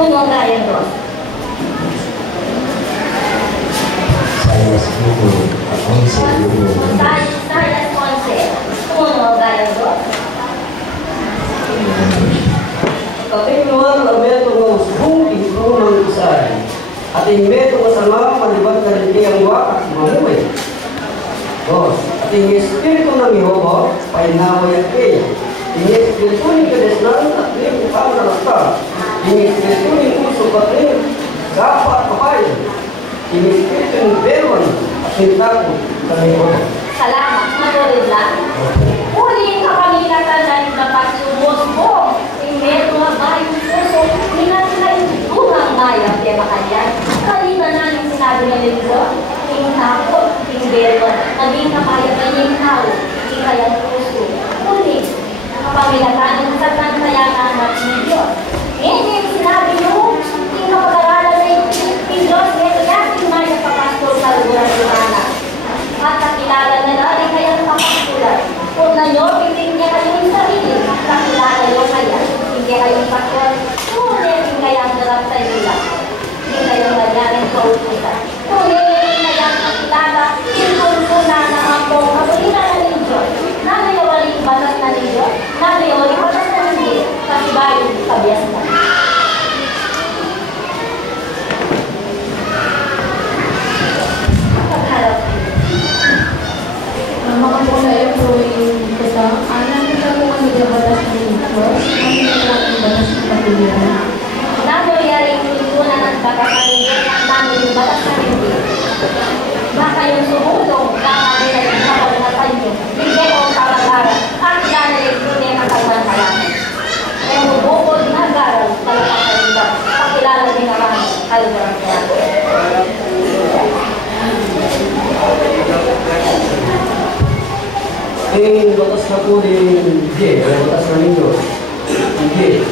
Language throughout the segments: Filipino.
Puno kaya Diyos. Saya siguro, ako siguro. Saya sponsor. Puno kaya Diyos. Katinuan ang meto ng usbong ipunang isay. At yung meto masama malibat ka rin ang wakas mamuhay. Dos, at yung espiritu ng Yehova, painaway at kaya. Yung espiritu ni Kadesnan at rin kung narasta. Yung espiritu ni Usok at rin gapa at kapayan. Yung espiritu ni Beruan at sintago sa Yehova. Salamat, matuloy lang. Huling kapamilatan na rin dapat sumusbong. Meto nga ba yung puso, hinatay durang mayang kaya makanyan. Kalita na yung sinabi ng Lito, yung takot, yung beto, naging kapayag na yung tao, hindi kaya puso. Huling kapamilatan, yung satan kaya naman ng Diyos. Ngayon yung sinabi nyo, yung kapag-aralan na yung Diyos, meto yan, yung mayang kapastor sa lugar Johanna. At kakilala na rin kaya kapastulan. Kung na nyo, piling niya kayo yung sarili, kakilala nyo kaya. Hindi kayong pastor, hindi kayang darap sa nila. Hindi kayong nangyari sa utusan. Hindi kayang kakilala, pinuntunan ng ampong kabulinan na ng Diyos. Nanayawalik batas na ng Diyos, nanayawalik batas na ng Diyos, kasi bayo kabias na. Pagharap. Mga kulay po yung kita, anak kita po ang nagbabatas ng Diyos, Nangyayari yung tuntunan ng batas na ng Diyos, namin yung batas na ng Diyos. Baka yung sumulong, baka nila yung kapagnasan nyo, hindi ko kapag-aral, at nanay yung tunay na kapag-aral. Kaya bukod na garal, talagang kayo pakilala din naman, kayo naman kaya. Ang batas na po ni J, ang batas na ninyo, J.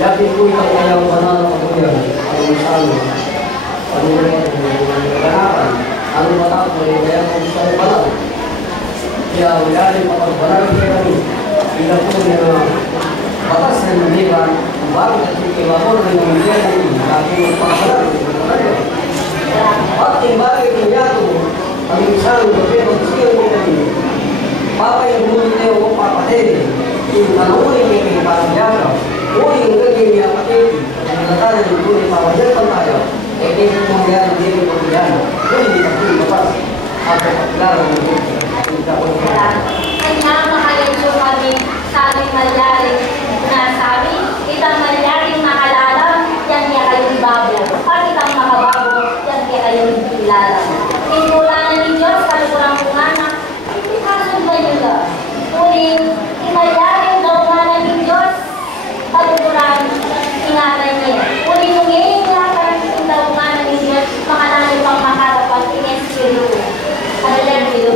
Dati po itang kayang banal na pagkuyan, ang masano, ang ganapan, ang matapos, ang kayang pagkuyan banal. Kaya wala rin mapagbanal kayo kami. Ila po niya batas na nandiban, kung bakit at yung kimamon na yung nandiyan natin, dati magpakabanal, at yung bagay niya ito, ang isang gabi, magsiyang mo natin, Papa yang dulu itu Papa Teddy, itu kalau ini kami Papa Jaga, ini lagi ni Papa Teddy, yang kata yang dulu Papa Jaga saya, ini kemudian dia kemudian, ini kita lepas apa pelajaran itu kita boleh. Kanya mahalin po kami sa aming malyaring nasabi, itang malyaring makalalam, yan niya kayong babo, at itang makabago, yan niya kayong kilala. Tinulanan ni Diyos, kalukurang-kurang Uling, imayaring daw nga ng Diyos, pagkukurang ingatan niya. Uling, ngayon nga daw nga ng Diyos, makanalo pang makarapat, in-espiritu. Ano lang dito?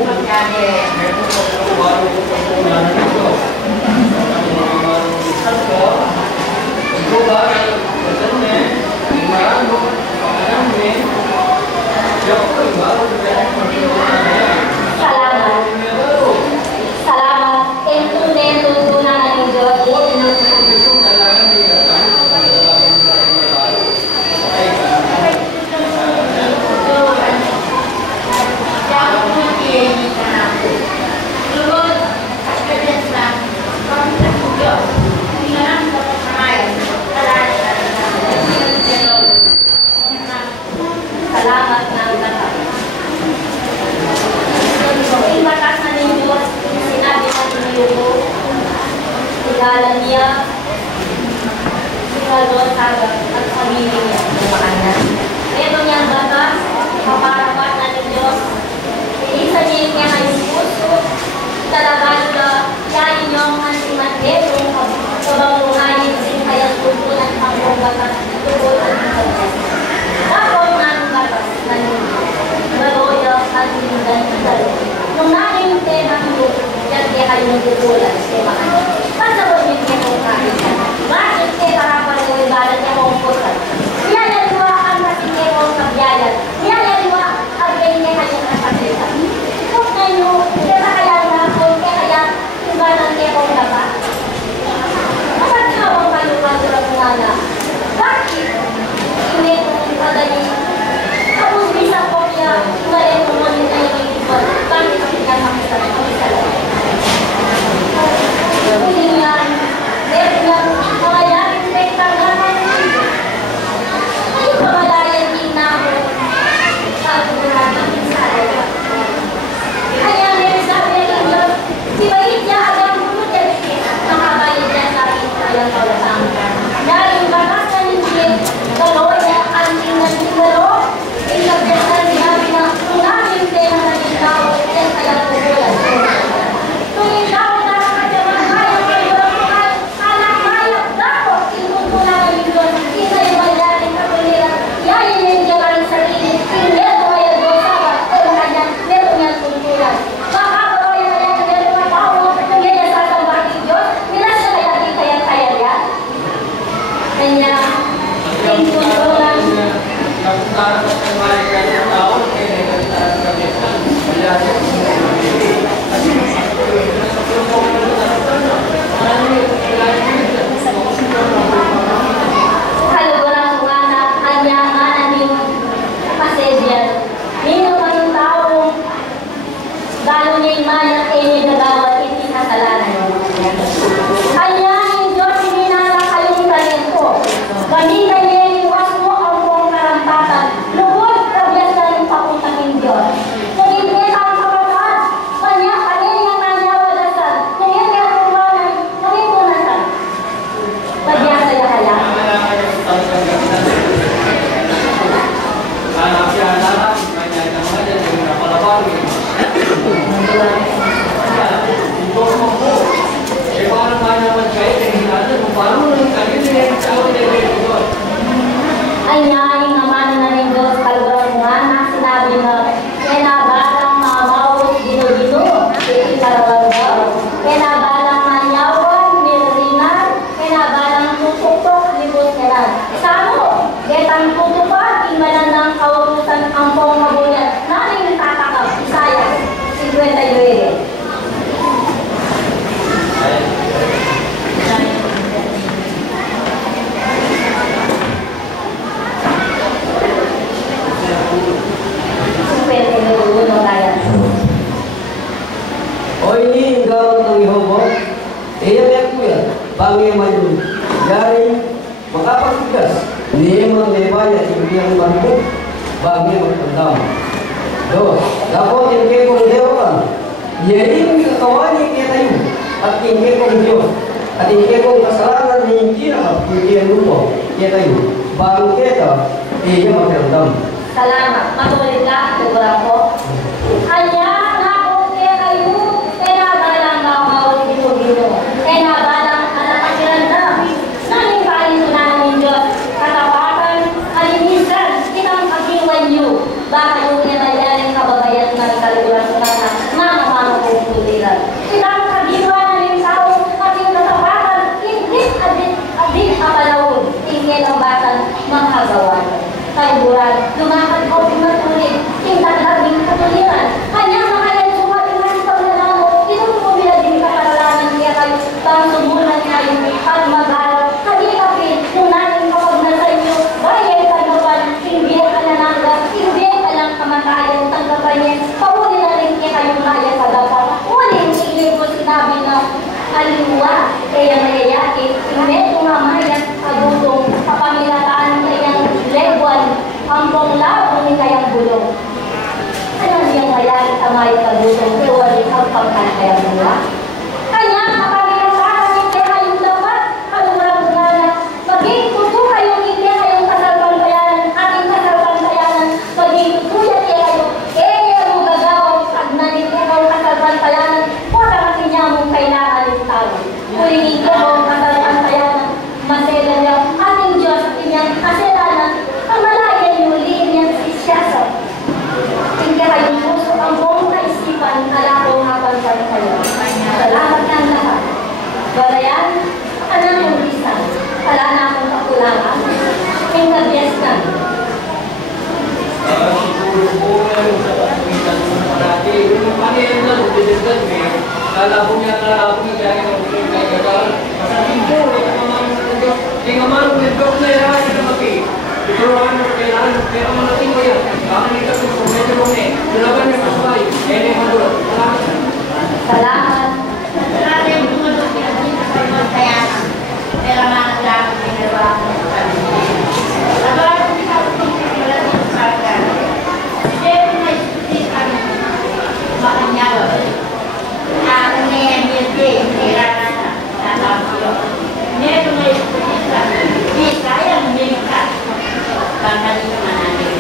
Salamat. Salamat. Tuntunan ng Diyos. Salamat ng lahat. Yung batas na ng Diyos, sinabi na ninyo po, kilala niya, sigalo at pamilya niya, kumaanan. Ito niyang batas, kaparapat na ng Diyos, isa niya niya kayong puso, talagang yan inyong antimatero, kabangungayin sin kayang tutunan ang batas, tutunan ang batas. Dapat ng batas na ninyo, bagoya at hindan ng nung namin yung tema nyo, yan kaya kayo nagtutulan sa tema nyo. Pasabot yung tema kong kain. Bakit kaya karapal yung ibalat niya kong pusan? Yan naliwaan kasi niya kong kabyayan. Yan naliwaan at ganyan niya kayong nasakritan. Kung kayo, kaya na ako, kaya ibalat niya kong naba. Kapag tawang kayo, pagsurang nga na, bangay man yari makapagtigas ni mang lebaya hindi ang manbo bangay magtandam. Dos, dapat hindi kong dewa yari kakawani kaya tayo at hindi kong Diyos at hindi kong kasalanan hindi nakapagpilihan lupo kaya tayo bago kita iya magtandam. Salamat. Matuloy ka, sigurang ko. Anya, nakot kaya kayo, kaya balang mawawag dito-dito. Kaya balang alakasiran na. Naning kain na ng Diyos, katapatan, kalinisan, kitang kagiwan nyo. Baka yung kinabayarin kababayan na kaliguran sa mga mamamano kong kuliran. Kitang kagiwan na ng tao, ating katapatan, hindi adit kapalawon, tingin ang batan, makagawan. Kaiburan, lumakad ko pinatuloy, tingkat labing katuliran. Kanya makayan suha, tingnan sa mga mo, itong pumila din kaparalanan niya kayo, bang sumulan kayo, at mag-aral. Kadikapin, kung natin kapag nasa inyo, bayan kagapan, hindi ka nanangga, hindi ka lang kamatayan, tanggapan niya, pauli na rin niya kayong kaya kagapan. Uling, hindi ko sinabi na, aliwa, kaya mayayakin, hindi kumamayan, agutong, kapamilataan kayang lebuan, ang panglabo ni kayang bulong. Ano niyang mayari amay agutong, iwali ang pangkakayang buwa? Kanya, kapamilataan ni kayang dapat, kalurang bunganan, maging tuto kayong hindi kayong kasalpang bayanan, ating kasalpang bayanan, maging tutuya kayo, kaya mo gagawang agnanin kayo kasalpang bayanan, para matinya mong kailangan ng tao. Kuligin kayo kasalpang bayanan, masela niya, ating Diyos at inyang kasalanan, ang malayan yung liyan si Siyasa. Hindi kayong puso ang buong kaisipan, alako habang kayo. Salamat ng lahat. Balayan, anang yung lisan, wala na akong kakulangan. Pingkabyas na. Siguro po ngayon sa pagkakitan sa parati. Yung pangyayon na, nagdidagdag may kalabong niya kaya yung kagagalan. Masabi po, hindi nga man, nagdog na yan na maki. Pero ano, kailangan mo natin ko yan. Baka nito kung medyo rumi, tulagan yung kasway, kaya yung madulog. Salamat. Grabe yung tumulog niya dito sa ibang kayanan. Pero mga lang ginawa ko sa kanila. Nagawa ko sa wala dito sa akin. Hindi ko na-isip makanyawa. Ang ngayon yung day, nira na natapos. Hindi ko na-isip hindi sayang minkat. Pagkalit mananay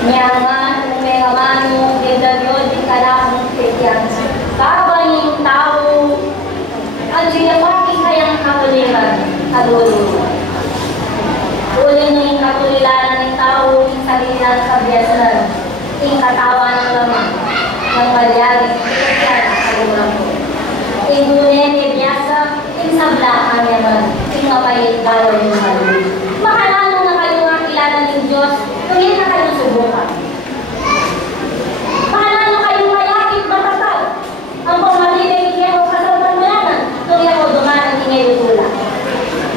Nyaman, umengamano, dindanyo, di kalamang kaya. Kabang yung tao, ang sinapaki kayang kapuliran, kadulo. Uling yung kapuliran ng tao, yung sarili ng kabiyasan, yung katawan ng lamang, ng palyari, kadulang ko. Yung dunin, yung biyasa, yung sablahan naman, yung mapayit galaw yung haluli. Makalano na kayo ang kilala ng Diyos, tuloy na kayo subukan. Makalano kayo mayakit matatag, ang pamalitin niya o kasalpan mo yan, tuloy ako dumanan ingay utula.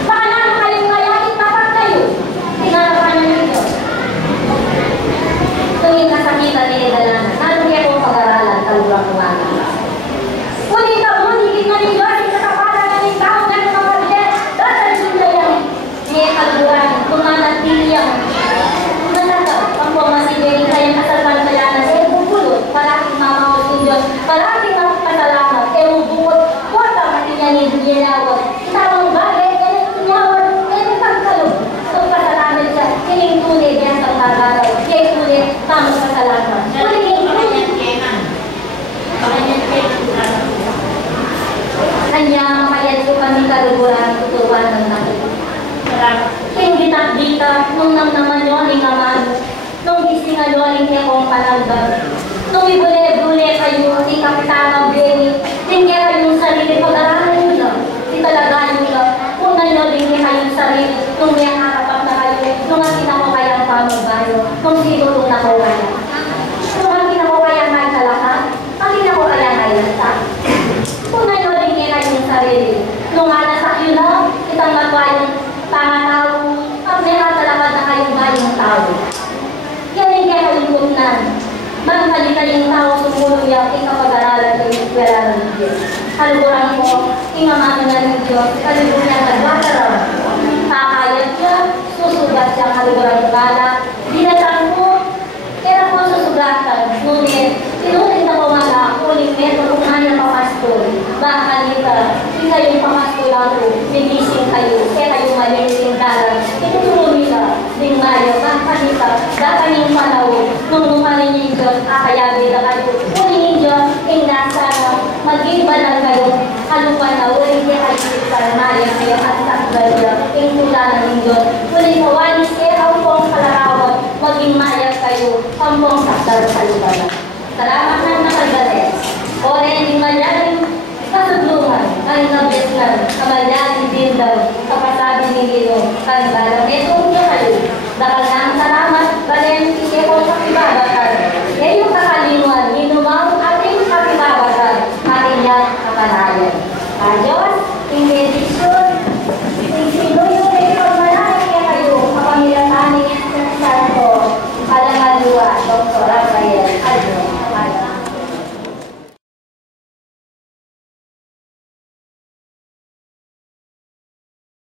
Makalano kayo mayakit matat kayo, tinarapan ng Diyos. Tuloy kasakitan ni Edalanan, nalugi akong pag-aralan, talurang kumana. Kunin ka mo, higit na ng Diyos, ikatapalan na ng tao na ng mga bilet, datal sila yan. Niya kalugan, kumanatili yan. Manatag, ang pumasibigin kayang kasalpan bayanan, eh bubulot, parating mamawag ng Diyos, parating pasalamat, eh bubukot, kota matinyanin, ginawag. Itawang bagay, eh tinyawag, eh pagkalog. So pasalamat siya, kining tunay yan sa tagaraw, kaya tunay, tamang pasalamat. Kanya makayat ko kami kaluguran tutuan ng natin. Hindi nakdita, nung naman nyo, aling naman, nung gisingan nyo, aling niya kong panagdag. Nung ibule-bule kayo, si Kapitana Benny, hindi kayong sarili, pag-aralan nyo lang, si talaga nyo lang, kung nyo din kayong sarili, nung may harapak na kayo, nung ang kinako kayang pamagbayo, nung siguro na ko kaya. Nung ang kinako kayang may kalaka, ang kinako kayang may lasta. Kung nyo din kayong sarili, nung nasa kayo na, itang matwayang pangatao, at may matalakad na kayong bayang tao. Yan yung kaya kalimpunan. Magkalita yung tao sumulong yung kapag-aralan ng eskwela ng Diyos. Kaluguran ko, ingamaman na ng Diyos, kaluguran niya nagwagaraw. Kakayat niya, susugat siya kaluguran bala. Dinatang ko, kaya ko susugatan. Ngunit, tinulit na pumaga, uling meto kung ano pamastol. Baka nita, hindi kayong pamastol ako, bigising kayo, kaya kayo maliling dalan. Itutulong nila, ding mayo, baka nita, baka niyong panahon, nung lumanin niyo yung Diyos, akayabi na kayo. Uling Diyos, inasa na, maging banal kayo, halupan na, uling niya kayo maya kayo at takbal niya, ingtulanan ng Diyos. Uling kawanis, ang pong kalarawan, maging maya kayo, ang pong takdal sa lupa. Salamat ng nakagalit. O rin, yung malaking kasudlungan, ang nabeslan, kamalyaking dindaw, kapasabi ni Lino, kang balang, etong niya kayo. Dakal na ang salamat, balen,